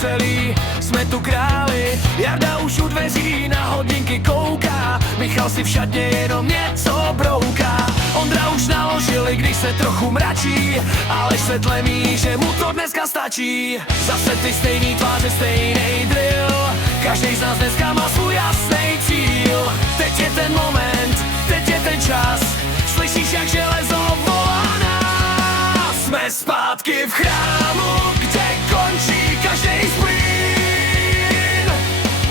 celý, jsme tu králi. Jarda už u dveří na hodinky kouká, Michal si v šatně jenom něco brouká. Ondra už naložil, i když se trochu mračí, ale se tlemí, že mu to dneska stačí. Zase ty stejný tváře, stejnej drill, každý z nás dneska má svůj jasný cíl. Teď je ten moment, teď je ten čas, slyšíš jak železo volá nás. Jsme zpátky v chrámu, kde končí každý splín.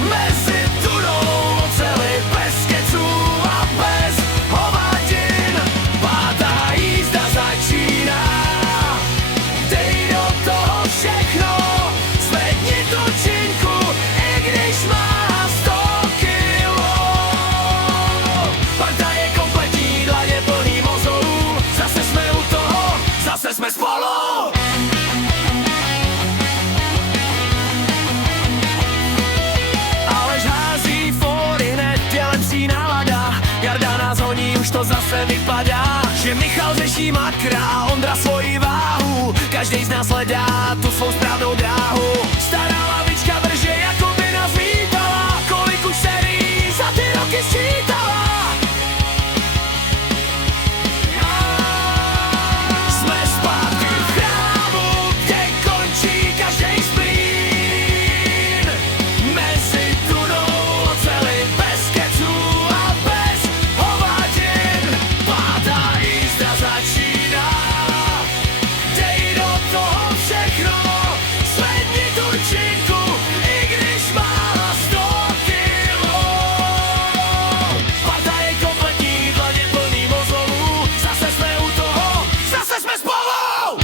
Mezi tunou oceli bez keců a bez hovadin. Pátá jízda začíná, dej do toho všechno. Zvedni tu činku, i když má 100 kilo. Parta je kompletní, dlaně plný mozolů. Zase jsme u toho, zase jsme spolu. Aleš hází fóry, hned je lepší nálada. Jarda nás honí, už to zase vypadá, že Michal řeší makra, Ondra svoji váhu. Každý z nás hledá tu svou správnou dráhu. Stará lavička vrže, jako by nás vítala, kolik už sérií za ty roky sčítala. Jsme zpátky v chrámu, kde končí každý splín. Mezi tunou oceli bez keců a bez hovadin. Pátá jízda začíná, dej do toho všechno. Zvedni tu činku, i když má 100 kilo. Parta je kompletní, dlaně plný mozolů. Zase jsme u toho, zase jsme spolu.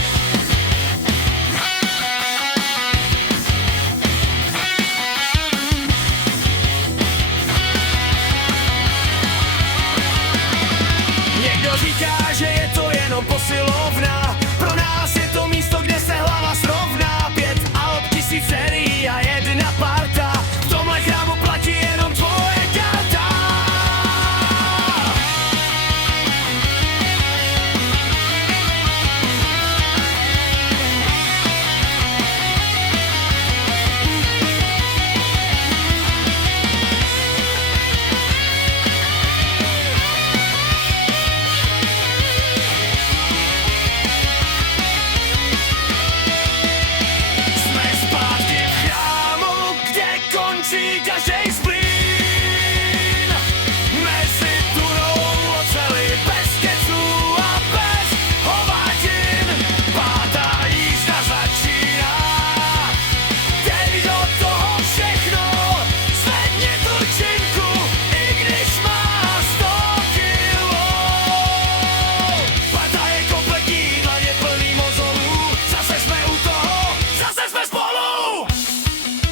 Někdo říká, že je to jenom posilovna, pro nás je to místo, kde se hlava srovná. 5 a 1000 sérií a jedna parta, v tomhle chrámu platí jenom tvoje karta. Jsme zpátky v chrámu, kde končí každý splín. Mezi tunou oceli bez keců a bez hovadin. Pátá jízda začíná, dej do toho všechno. Zvedni tu činku, i když má 100 kilo. Parta je kompletní, dlaně plný mozolů. Zase jsme u toho, zase jsme spolu.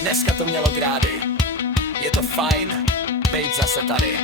Dneska to mělo grády, je to fajn, bejt zase tady.